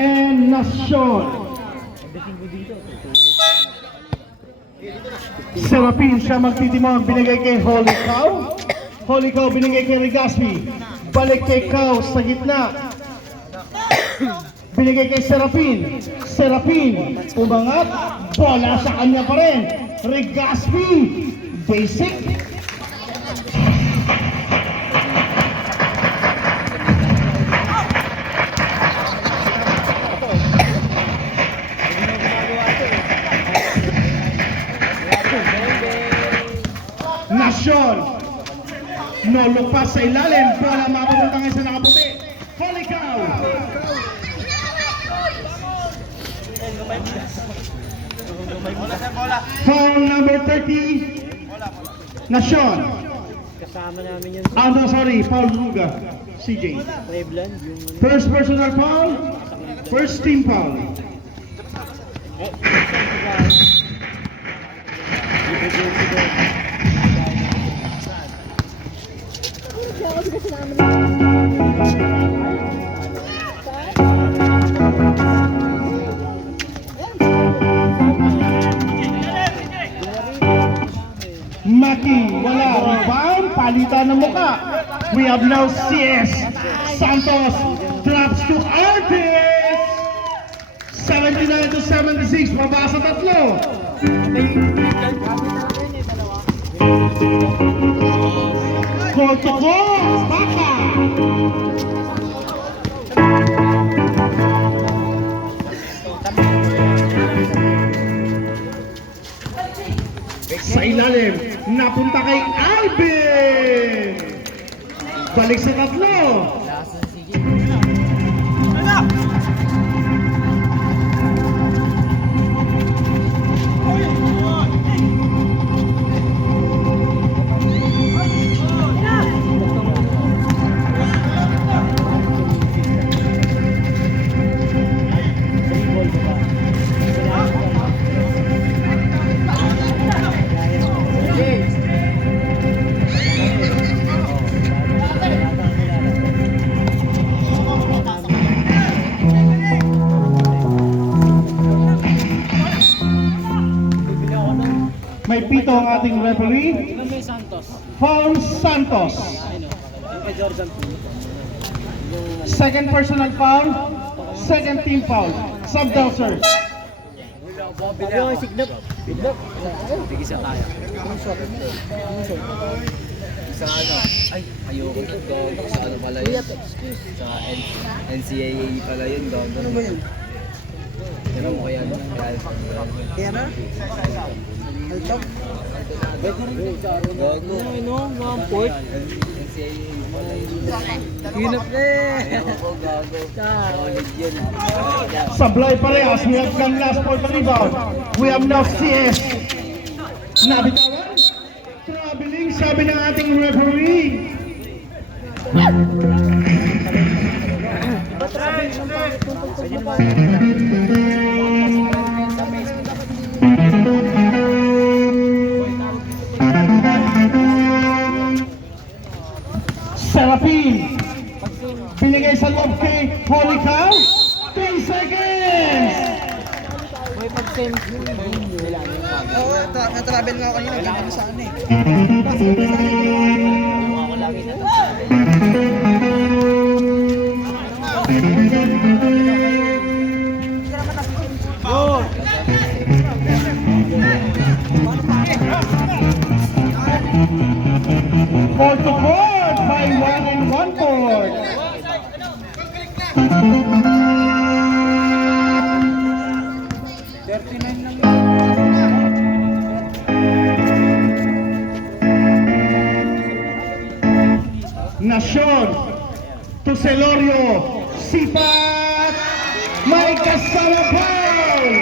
and Nacion. Serapin siya magtitimang, binigay kay Holy Cow. Holy Cow binigay kay Regaspi. Balik kay Cow sa gitna. Binigay kay Serapin. Serapin umangat, bola sa kanya pa rin. Regaspi, basic. Nacion, no look pass sa ilalim, bola mapapunta ngayon sa nakaputi. Holy Cow! Foul number 30, Nacion. Kasama namin yun. No, sorry, Paul Ruga, CJ. Cleveland, yung... First personal foul, first team foul. Maki, wala, rebound, palitan ng muka. We have now CS Santos drops to Artis. 79 to 76, mabasa tatlo. Goal to goal, Baka. Sa ilalim, napunta kay Alvin. Balik sa tatlo. May pito ang ating referee. Foul Santos. Second personal foul. Second team foul. Sub down, sir. Bigisa tayo. Sa ano? Ay, ayoko na. Sa ano pala yun? Sa NCAA pala yun. Ano ba yun? Pero mo kaya no? Kaya na? Altok? Gago. Ano? Mga port? NCAA pala yun. Hinap na eh. Ayoko, gago. Solid yun. Sablay parehas. We have done last for the rebound. We have now CS. Nabitawan. Traveling, sabi ng ating referee. Serapin. Binigay sa loob kay Holy Cow. 10 seconds. May pag-send nila. Oo, na-travel nga ako kanina, hindi ko saan eh. Ball to board by 1 and 1 board. Nacion to Celorio. Sipat. May kasama foul.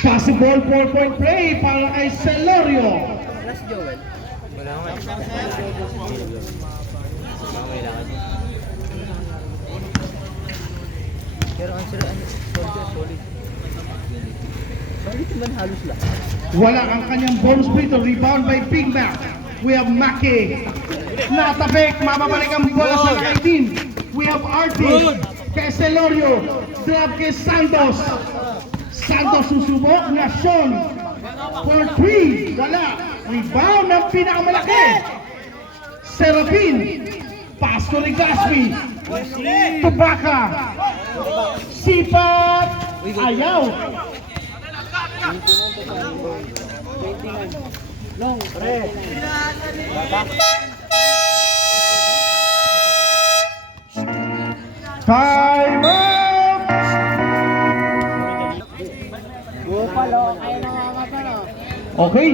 Possible 4-point play para kay Celorio. Last Joel. Wala nga. Pero ang sila, solid. Solid naman halos lang. Wala ang kanyang bonus free to rebound by Big Mac. We have Maki. Natapik, mababalik ang bola sa nakaitim. We have Artis. Kay Celorio. Drop kay Santos. Santos susubok na Sean. For 3. Wala. Rebound ng pinakamalaki. Serapin. Pass to Rigaspi. Tubaka. Sipat. Ayaw. 29. Long, pre. Time up! Palo, kayo nangangatano. Okay.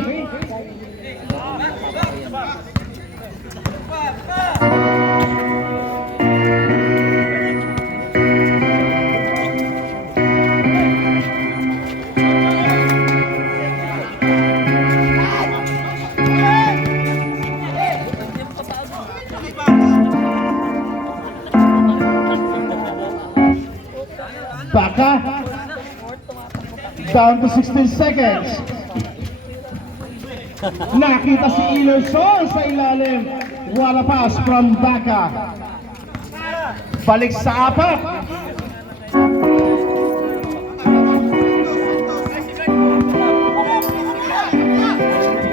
Baka down to 16 seconds. Nakita si Ilerson sa ilalim. What a pass from Baka. Balik sa apat.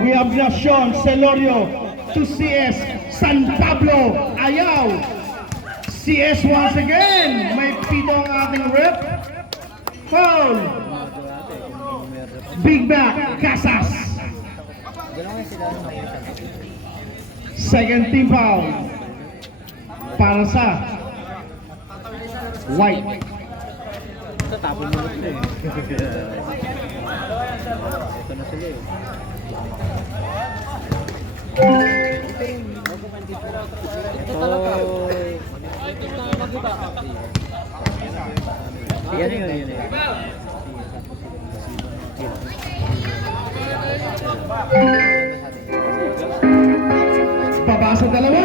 We have Nacion, Celorio to CS, San Pablo, ayaw. CS once again. May pito ang ating rep. Foul. Big back, Casas. Second team foul. Para sa White. Ito, tapon mo na eh. Ito na sila eh. Ito talaga. Yan yun. Baba sa dalawa.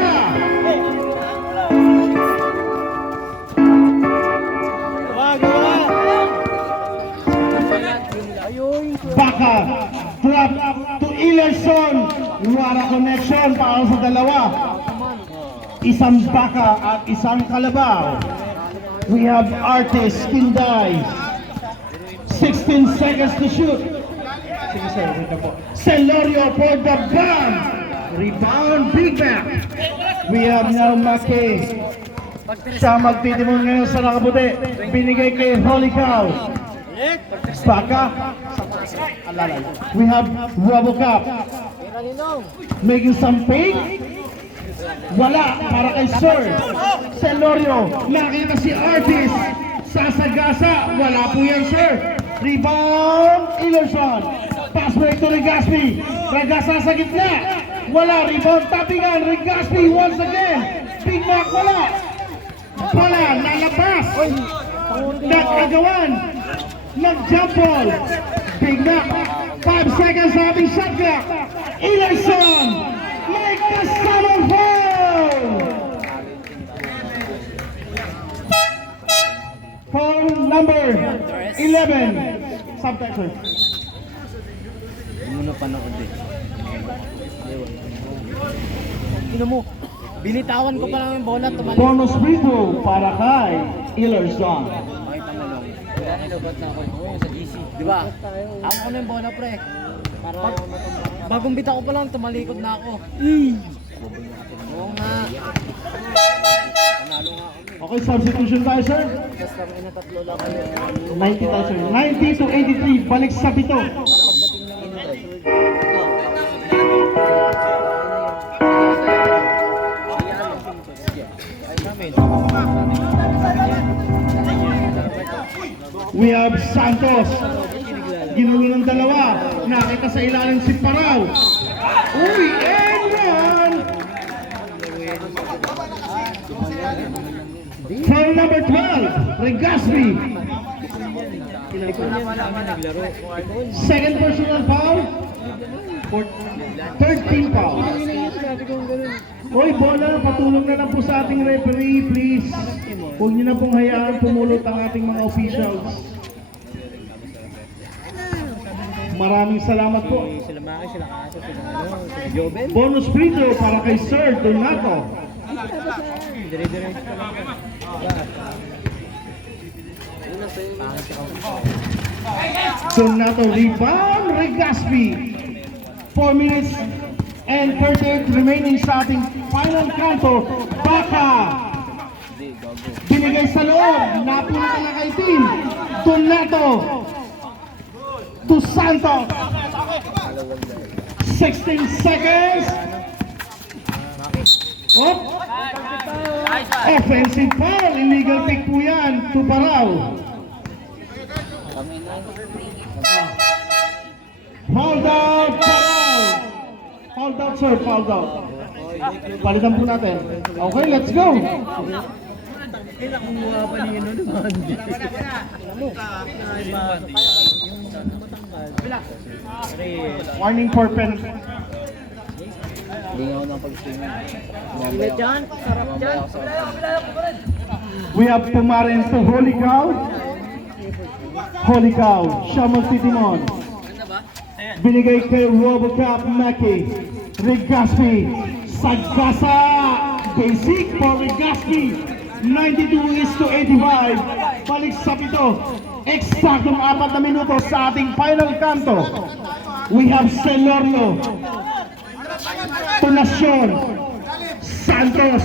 Baka drop to Ilerson. Wala connection para sa dalawa. Isang Baka at isang Kalabaw. We have Artis, Kinday. 16 seconds to shoot. Sige sir, wait na po. Celorio for the bomb. Rebound, big back. We have now Maki. Siya magtitimon ngayon sa nakabuti. Binigay kay Holy Cow. Baka. We have Robocop. Making some fake. Wala para kay Sir. Celorio. Nakita si Artis. Sasagasa. Wala po yan, Sir. Rebound. Ilerson. Pass break to Rigaspi. Regasa sa gitna. Wala. Rebound. Tapingan. Rigaspi once again. Big Mac. Wala. Wala. Nalabas. Nagagawan. Nag-jump ball. Big Mac. 5 seconds sa ating shot clock. Ilerson. Make the summer fall. For number 11. Subtitle. Hindi mo na panood eh. Ino mo, binitawan ko pa lang yung bola, tumalis. Bonus free throw para kay Ilerson. Makita mo lang. Kaya nilabat na ako sa GC. Diba? Ako ko na yung bola pre. Bagong bita ko pa lang, tumalikod na ako. Oo nga. Panalo nga ako. Okay, substitution tayo, sir. Tapos kami na tatlo lang kayo. 90 tayo, sir. 90 to 83. Balik sa pito. Pagdating ng intro. We have Santos. Ginulo ng dalawa. Nakita sa ilalim si Parao. Uy, and one! Foul number 12, Regaspi. Second personal foul. Third team foul. Hoy, bola, patulong na lang po sa ating referee, please. Huwag niyo na pong hayaan pumulot ang ating mga officials. Maraming salamat po. Sila Maki, sila Kaso, sila Joven. Bonus free throw para kay Sir Donato. Dire-diretso ka lang. Donato rebound, Regaspi. 4 minutes and 38 remaining sa ating final kanto. Baka binigay sa loob, napunta na kay team. Donato to Santos. 16 seconds. Oh. Offensive foul, illegal pick po yan. Tuparaw. Fouled out, Paraw. Fouled out, sir, fouled out. Palitan po natin. Okay, let's go. Kailan kumuha pa niya nun naman. Warning for pen. Hindi ako ng pag-swing. Ilit yan, sarap yan. We have Pumarin to Holy Cow. Holy Cow, Shaman Titimon. Binigay kay Robocop Maki. Regaspi. Sagasa. Basic for Regaspi. 92-85. Balik sa pito. Eksaktong 4 na minuto sa ating final kanto. We have Celorio. Tunasyon. Santos.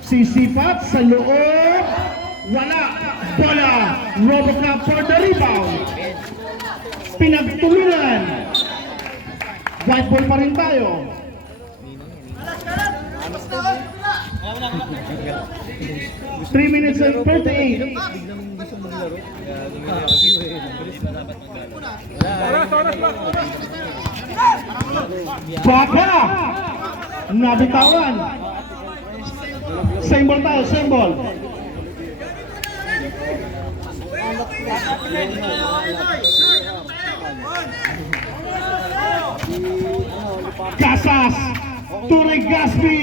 Sisipat sa loob. Wala. Bola. Robocop for the rebound. Pinagtulungan. White ball pa rin tayo. 3 minutes and 38. Baka nabitawan. Same ball tayo, same ball. Casas to Regaspi.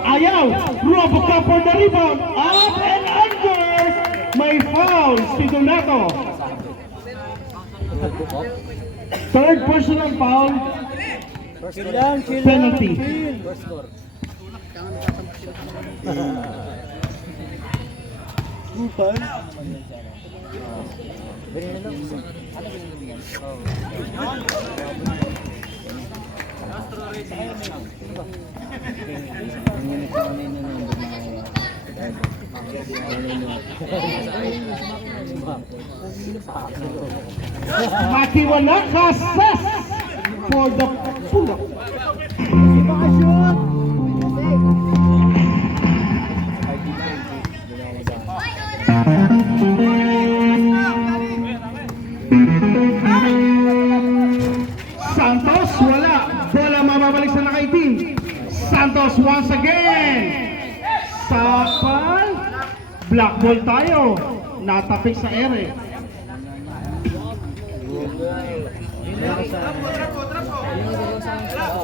Ayaw. Robocop for the rebound. Up and under. May foul si Donato. Third personal foul. Penalty. Makiwala Casas for the pull-up. Santos, wala. Bola mababalik sa nakaitim. Santos once again. Sapal. Black ball tayo. Natapik sa ere.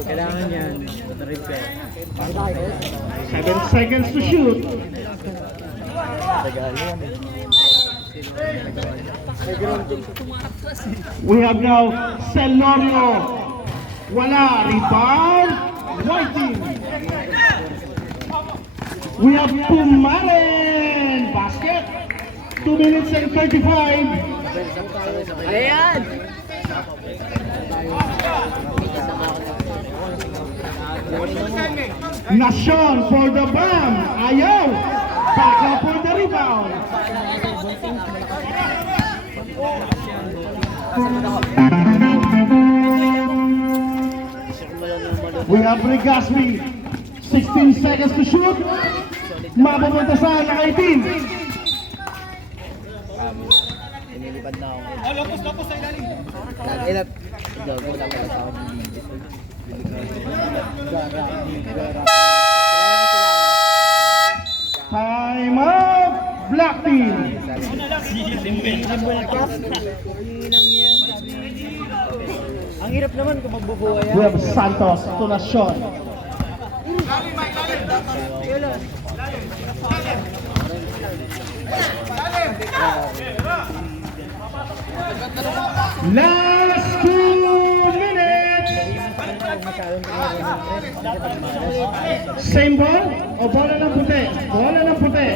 Kailangan yan. 7 seconds to shoot. We have now Celorio. Wala. Rebound. Whiting. We have Pumarin. Basket. 2 minutes and 35. Ayan! Nacion for the bomb. Ayaw. Baka for the rebound. We have Regaspi. 16 seconds to shoot. Mapupunta sa nakaitim. Inilipad na ako. Lopos sa ilalim. Ilat. Gago lang pala sa akin. Time out. Black team. Ang hirap naman kung magbubuhay We yan. have Santos to Nacion. Last 2 Same ball o bola ng puti? Bola ng puti.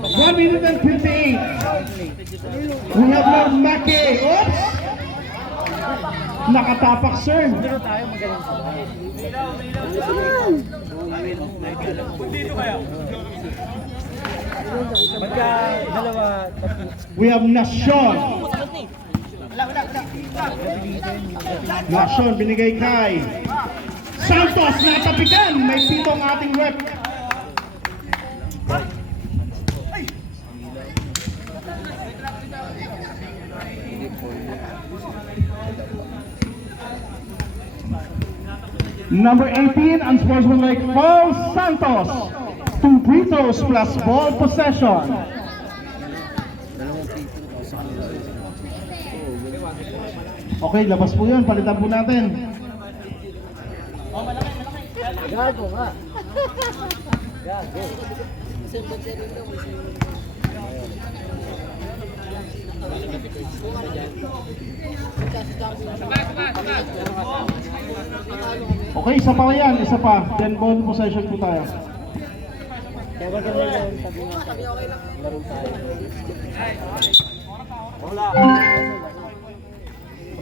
1 minute and 58. We have now Maki. Oops! Nakatapak, sir. Pero tayo magaling sa bahay. Pagka dalawa, tatlo. We have Nation. Nation, binigay kay Santos, natapikan. May pitong ating rep. Number 18, unsportsmanlike foul, Santos. 2 free throws plus ball possession. Okay, labas po yun. Palitan po natin. Gago nga. Gago. Okay, isa pa yan. Isa pa. Then ball possession po tayo. Kaya ba ganun lang sabi nga tayo. Laro tayo. Wala.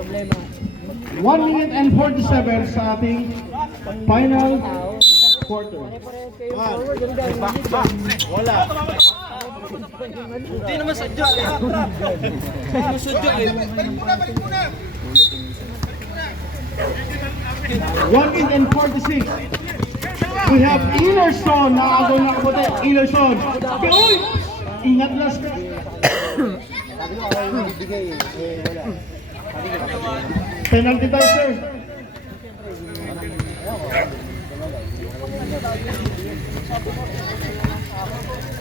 Problema. 1 minute and 47 sa ating final quarter. Wala. Hindi naman sadya eh. Hindi sadya eh. 1 minute and 46. We have Ilerson na agaw na kapote. Ilerson. Uy! Ingat lang. Sabi ko ako yung bibigay eh. Wala. Penalty tayo, sir.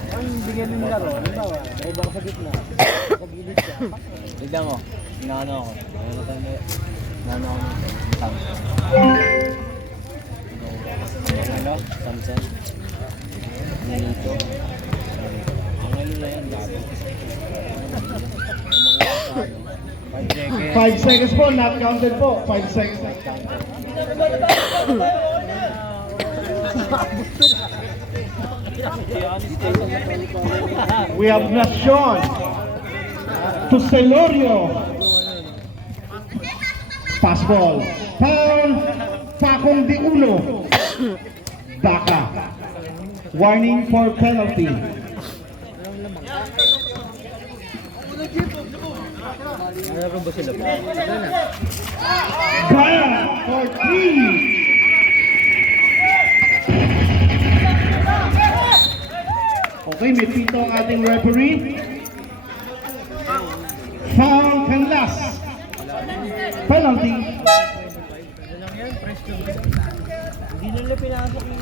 Ang bigyan mo laro, halimbawa, drive ako sa gitna, sa gilid ka. Tignan mo. Inaano ako. Inaano ako ng Samson. Ano? Samson. Nito. Ang ano na yan, labo. 5 seconds po, not counted po. 5 seconds. We have Nation to Celorio. Pass ball. Foul. Fakong di ulo. Baka. Warning for penalty. Ano ba sila? Baya for 3. Okay, may pito ang ating referee. Foul Canlas. Penalty. Hindi nila pinasok yung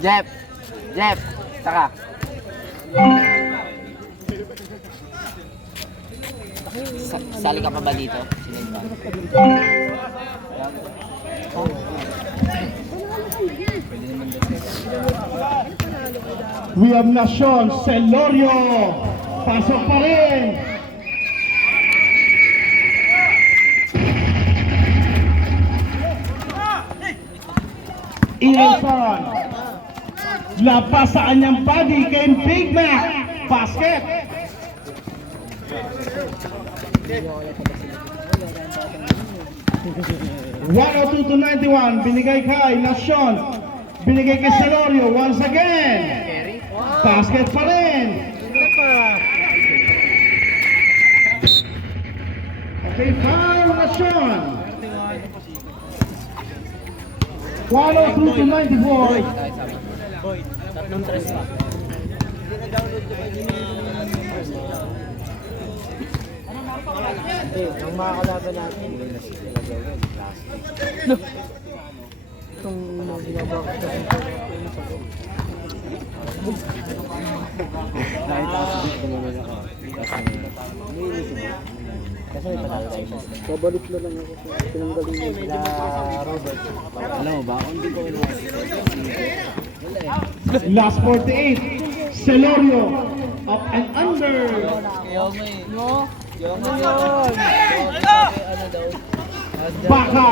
Jeff! Jeff! Taka! Sali ka pa ba dito? Sinend ba? Pwede naman dito. We have Nation, Celorio. Pasok pa rin. Ielson. Labas sa kanyang body kay Big Mac. Basket. (102 to 91). Binigay kay Nation. Binigay kay Celorio. Once again. Basket pa rin. Okay, foul Nation. 102 to 94. Tatlong tres pa. ang mga kalaban natin. Itong ginagawa ko sa Nakita ko sa dito naman ako. Kasi may panalo tayo sa babalik na lang ako sa pinanggaling nila Robert. alam mo ba, kung hindi ko Last 48. Celorio, up and under. Kaya mo eh. No? Kaya mo Ano yun? Ano daw? Baka.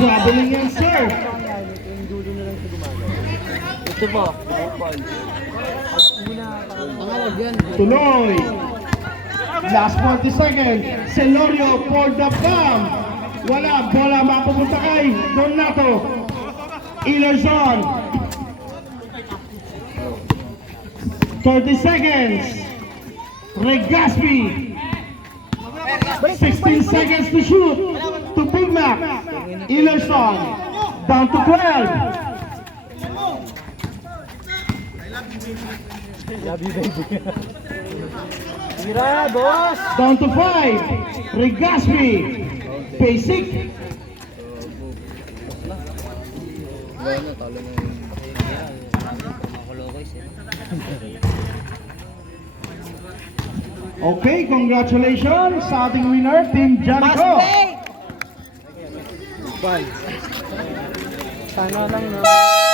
Traveling and serve. Ito ba? Paul. Tangawag yan. Tuloy. Last 40 seconds. Celorio for the bomb. Wala. Bola mapupunta kay Donato. Ilerson. 30 seconds. Regaspi. 16 seconds to shoot. To Big Mac. Ilerson. Down to 12. Tira, boss! Down to 5. Regaspi. Basic. Ano, talo mo yun. Okay, congratulations sa ating winner, Team Jericho. Sana lang na.